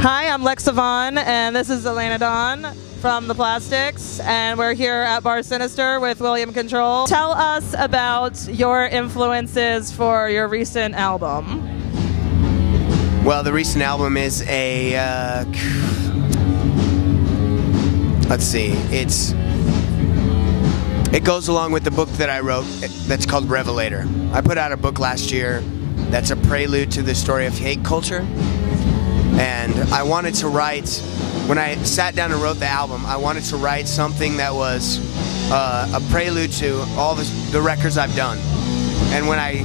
Hi, I'm Lexa Vonn, and this is Alena from The Plastics, and we're here at Bar Sinister with William Control. Tell us about your influences for your recent album. Well, the recent album is a, let's see, it goes along with the book that I wrote that's called Revelator. I put out a book last year that's a prelude to the story of hate culture. And I wanted to write, when I sat down and wrote the album, I wanted to write something that was a prelude to all the records I've done. And when I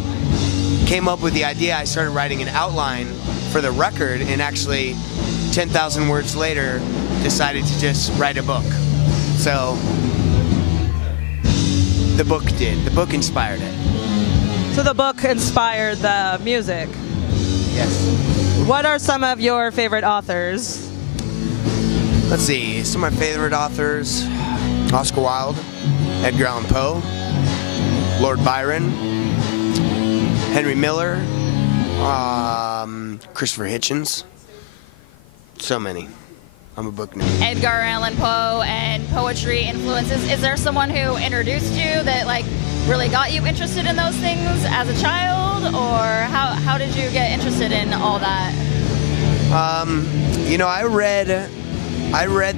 came up with the idea, I started writing an outline for the record, and actually 10,000 words later, decided to just write a book. So the book did. The book inspired it. So the book inspired the music? Yes. What are some of your favorite authors? Let's see, some of my favorite authors: Oscar Wilde, Edgar Allan Poe, Lord Byron, Henry Miller, Christopher Hitchens. So many. I'm a book nerd. Edgar Allan Poe and poetry influences. Is there someone who introduced you that like really got you interested in those things as a child, or how did you get interested in all that? You know, I read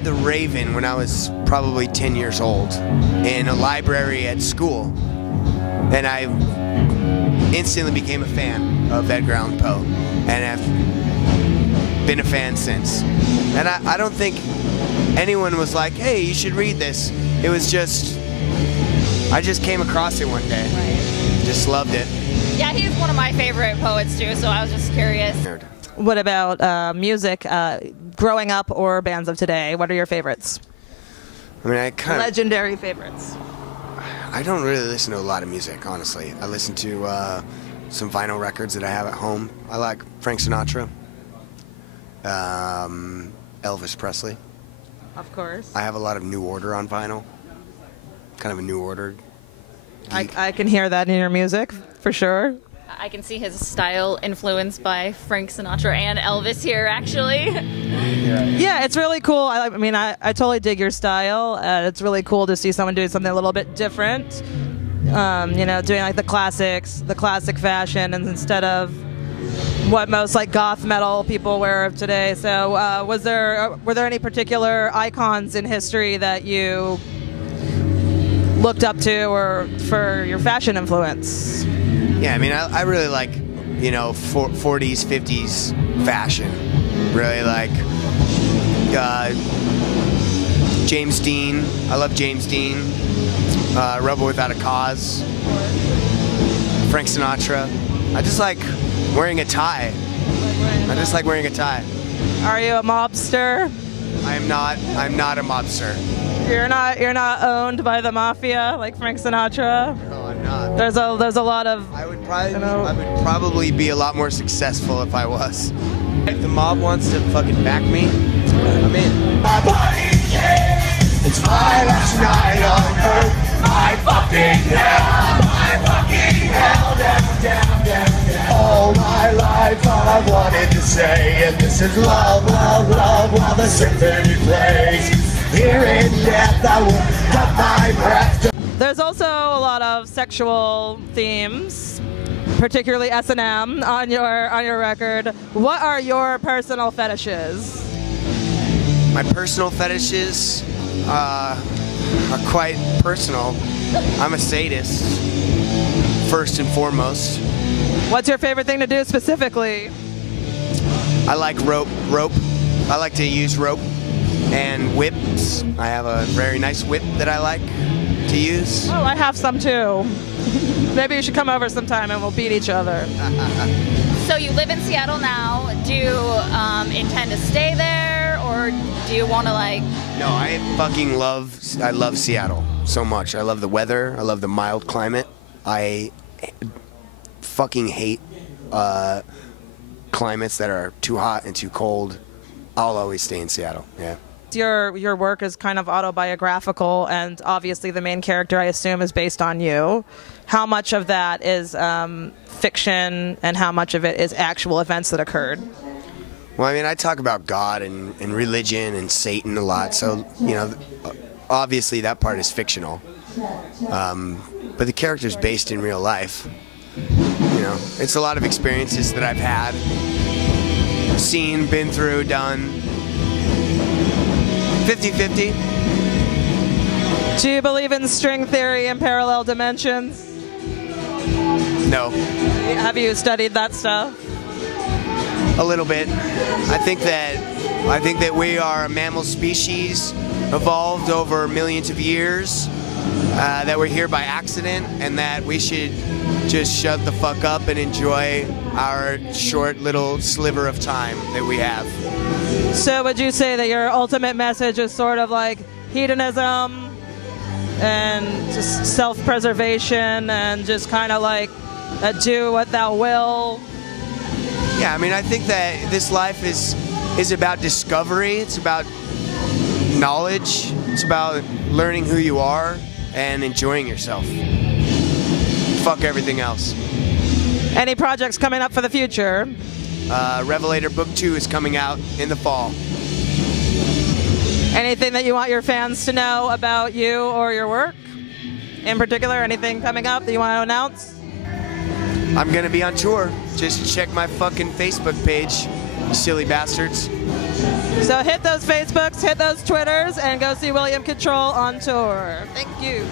The Raven when I was probably 10 years old in a library at school, and I instantly became a fan of Edgar Allan Poe, and have been a fan since. And I don't think anyone was like, hey, you should read this. It was just, I just came across it one day. Right. Just loved it. Yeah, he's one of my favorite poets too, so I was just curious. Nerd. What about music, growing up or bands of today? What are your favorites? I mean, I kind of... Legendary favorites. I don't really listen to a lot of music, honestly. I listen to some vinyl records that I have at home. I like Frank Sinatra, Elvis Presley. Of course. I have a lot of New Order on vinyl. Kind of a New Order geek. I can hear that in your music, for sure. I can see his style influenced by Frank Sinatra and Elvis here, actually. Yeah, it's really cool. I mean, I totally dig your style. It's really cool to see someone doing something a little bit different. You know, doing like the classics, the classic fashion, and instead of what most like goth metal people wear of today. So, were there any particular icons in history that you looked up to, or for your fashion influence? Yeah, I mean, I really like, you know, 40s, 50s fashion. Really like James Dean. I love James Dean. Rebel Without a Cause. Frank Sinatra. I just like wearing a tie. I just like wearing a tie. Are you a mobster? I'm not a mobster. You're not owned by the mafia like Frank Sinatra? No, I'm not. There's a lot of... I would probably be a lot more successful if I was. If the mob wants to fucking back me, I'm in. My body is, it's my last night on earth. My fucking hell, down. All my life I've wanted to say, and this is love, love, love, while the symphony plays. Here in death I will cut my breath. There's also a lot of sexual themes, particularly S&M on your record. What are your personal fetishes? My personal fetishes are quite personal. I'm a sadist, first and foremost. What's your favorite thing to do specifically? I like rope. I like to use rope and whips. I have a very nice whip that I like to use. Oh, I have some too. Maybe you should come over sometime and we'll beat each other. So you live in Seattle now. Do you intend to stay there, or do you want to like... No, I love Seattle so much. I love the weather. I love the mild climate. I fucking hate climates that are too hot and too cold. I'll always stay in Seattle, yeah. Your work is kind of autobiographical, and obviously the main character, I assume, is based on you. How much of that is fiction, and how much of it is actual events that occurred? Well, I mean, I talk about God and religion and Satan a lot, so, you know, obviously that part is fictional. But the character's based in real life. You know, it's a lot of experiences that I've had, seen, been through, done. 50-50. Do you believe in string theory and parallel dimensions? No. Have you studied that stuff? A little bit. I think that we are a mammal species, evolved over millions of years, that we're here by accident, and that we should just shut the fuck up and enjoy our short little sliver of time that we have. So would you say that your ultimate message is sort of like hedonism and just self-preservation and just kind of like do what thou will? Yeah, I mean, I think that this life is about discovery. It's about knowledge. It's about learning who you are and enjoying yourself. Fuck everything else. Any projects coming up for the future? Revelator Book 2 is coming out in the fall. Anything that you want your fans to know about you or your work? In particular, anything coming up that you want to announce? I'm going to be on tour. Just check my fucking Facebook page, you silly bastards. So hit those Facebooks, hit those Twitters, and go see William Control on tour. Thank you.